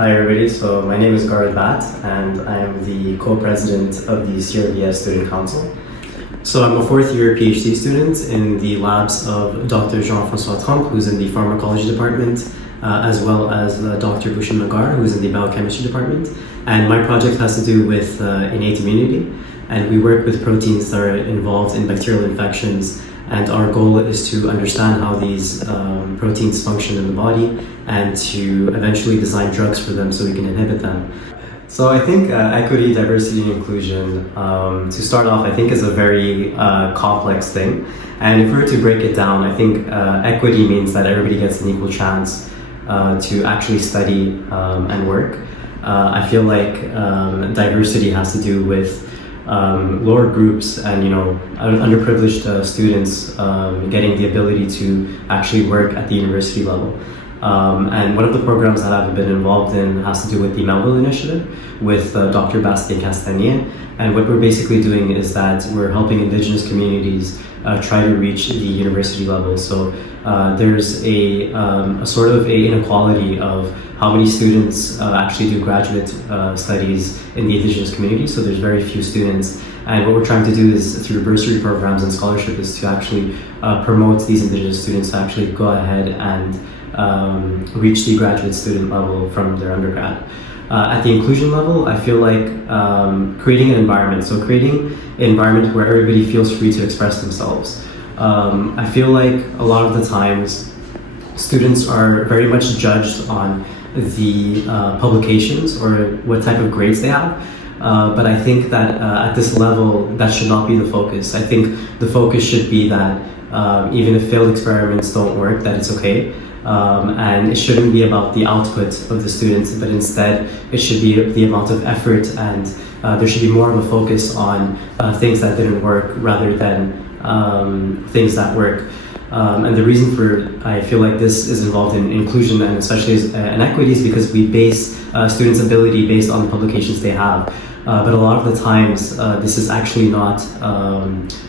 Hi everybody, so my name is Garvit Bhatt and I am the co-president of the CRBS Student Council. So I'm a fourth year PhD student in the labs of Dr. Jean-François Trompe, who's in the pharmacology department, as well as Dr. Boucher-Nagar, who's in the biochemistry department. And my project has to do with innate immunity, and we work with proteins that are involved in bacterial infections. And our goal is to understand how these proteins function in the body and to eventually design drugs for them so we can inhibit them. So I think equity, diversity, and inclusion, to start off, I think is a very complex thing. And if we were to break it down, I think equity means that everybody gets an equal chance to actually study and work. I feel like diversity has to do with lower groups and underprivileged students getting the ability to actually work at the university level. And one of the programs that I've been involved in has to do with the Melville Initiative with Dr. Bastien Castanier. And what we're basically doing is that we're helping Indigenous communities try to reach the university level. So there's a sort of a inequality of how many students actually do graduate studies in the Indigenous community. So there's very few students. And what we're trying to do is through bursary programs and scholarship is to actually promote these Indigenous students to actually go ahead and reach the graduate student level from their undergrad. At the inclusion level, I feel like creating an environment, so creating an environment where everybody feels free to express themselves. I feel like a lot of the times students are very much judged on the publications or what type of grades they have. But I think that at this level, that should not be the focus. I think the focus should be that even if failed experiments don't work, that it's okay. And it shouldn't be about the output of the students, but instead it should be the amount of effort, and there should be more of a focus on things that didn't work rather than things that work. And the reason for I feel like this is involved in inclusion and especially in equity is because we base students' ability based on the publications they have. But a lot of the times this is actually not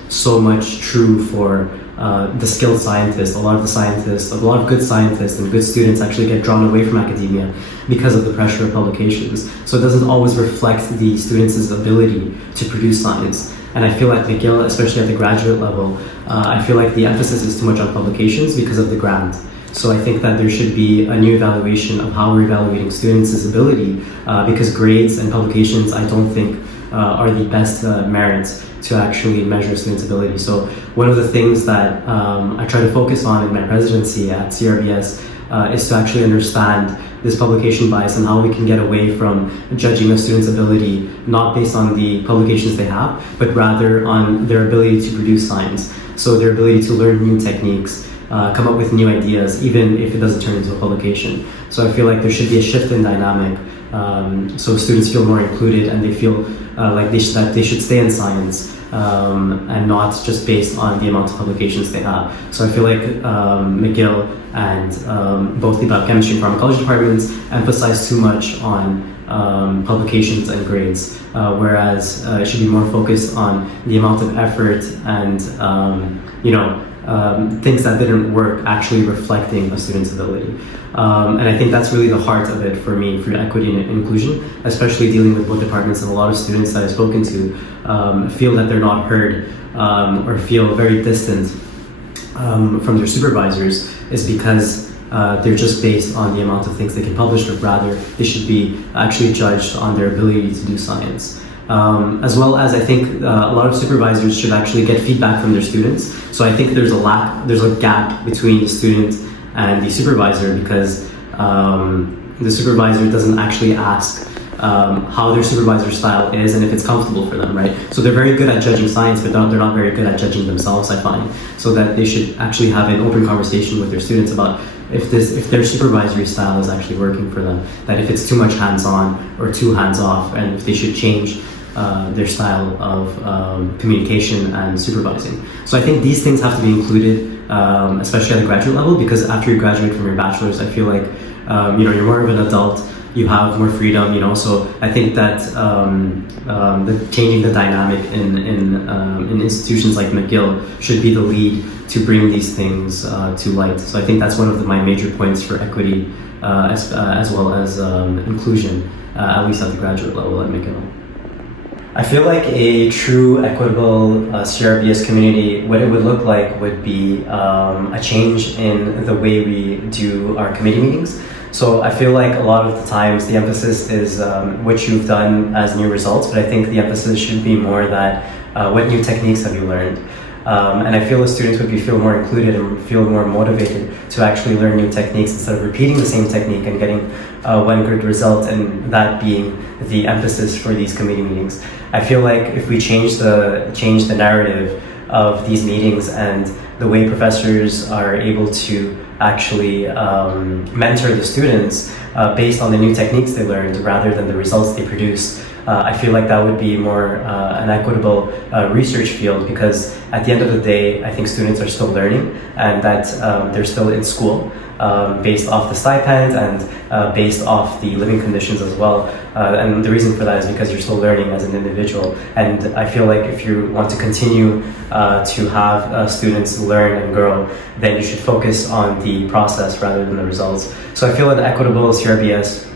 so much true for the skilled scientists. A lot of good scientists and good students actually get drawn away from academia because of the pressure of publications. So it doesn't always reflect the students' ability to produce science. And I feel like McGill, especially at the graduate level, I feel like the emphasis is too much on publications because of the grant. So I think that there should be a new evaluation of how we're evaluating students' ability because grades and publications I don't think are the best merits to actually measure students' ability. So one of the things that I try to focus on in my presidency at CRBS is to actually understand this publication bias and how we can get away from judging a student's ability not based on the publications they have, but rather on their ability to produce science. So their ability to learn new techniques, come up with new ideas, even if it doesn't turn into a publication. So I feel like there should be a shift in dynamic so students feel more included and they feel like that they should stay in science and not just based on the amount of publications they have. So I feel like McGill and both the biochemistry and pharmacology departments emphasize too much on publications and grades, whereas it should be more focused on the amount of effort and things that didn't work actually reflecting a student's ability. And I think that's really the heart of it for me, for equity and inclusion, especially dealing with both departments. And a lot of students that I've spoken to feel that they're not heard or feel very distant from their supervisors is because they're just based on the amount of things they can publish, but rather they should be actually judged on their ability to do science. As well as I think a lot of supervisors should actually get feedback from their students. So I think there's a gap between the student and the supervisor because the supervisor doesn't actually ask how their supervisor style is and if it's comfortable for them, right? So they're very good at judging science, but they're not very good at judging themselves, I find. So that they should actually have an open conversation with their students about if their supervisory style is actually working for them, that if it's too much hands-on or too hands-off, and if they should change their style of communication and supervising. So I think these things have to be included, especially at the graduate level, because after you graduate from your bachelor's, I feel like you're more of an adult you have more freedom, so I think that changing the dynamic in institutions like McGill should be the lead to bring these things to light. So I think that's one of my major points for equity as well as inclusion, at least at the graduate level at McGill. I feel like a true equitable CRBS community, what it would look like would be a change in the way we do our committee meetings. So I feel like a lot of the times the emphasis is what you've done as new results, but I think the emphasis should be more that what new techniques have you learned? And I feel the students would feel more included and feel more motivated to actually learn new techniques instead of repeating the same technique and getting one good result, and that being the emphasis for these committee meetings. I feel like if we change the narrative of these meetings and the way professors are able to actually mentor the students based on the new techniques they learned rather than the results they produce, I feel like that would be more an equitable research field, because at the end of the day, I think students are still learning and that they're still in school based off the stipend and based off the living conditions as well. And the reason for that is because you're still learning as an individual. And I feel like if you want to continue to have students learn and grow, then you should focus on the process rather than the results. So I feel an equitable CRBS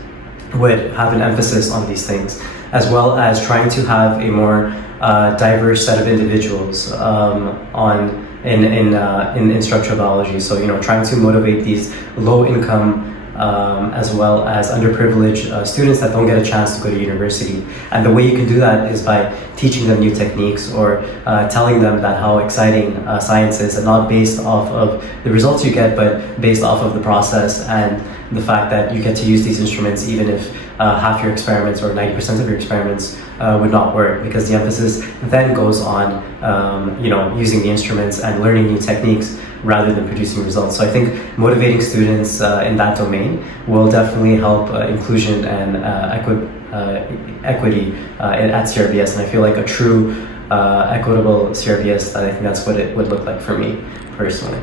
would have an emphasis on these things, as well as trying to have a more diverse set of individuals in structural biology. So trying to motivate these low-income as well as underprivileged students that don't get a chance to go to university. And the way you can do that is by teaching them new techniques or telling them that how exciting science is, and not based off of the results you get, but based off of the process and the fact that you get to use these instruments even if half your experiments or 90% of your experiments would not work, because the emphasis then goes on using the instruments and learning new techniques rather than producing results. So I think motivating students in that domain will definitely help inclusion and equity at CRBS, and I feel like a true equitable CRBS, I think that's what it would look like for me personally.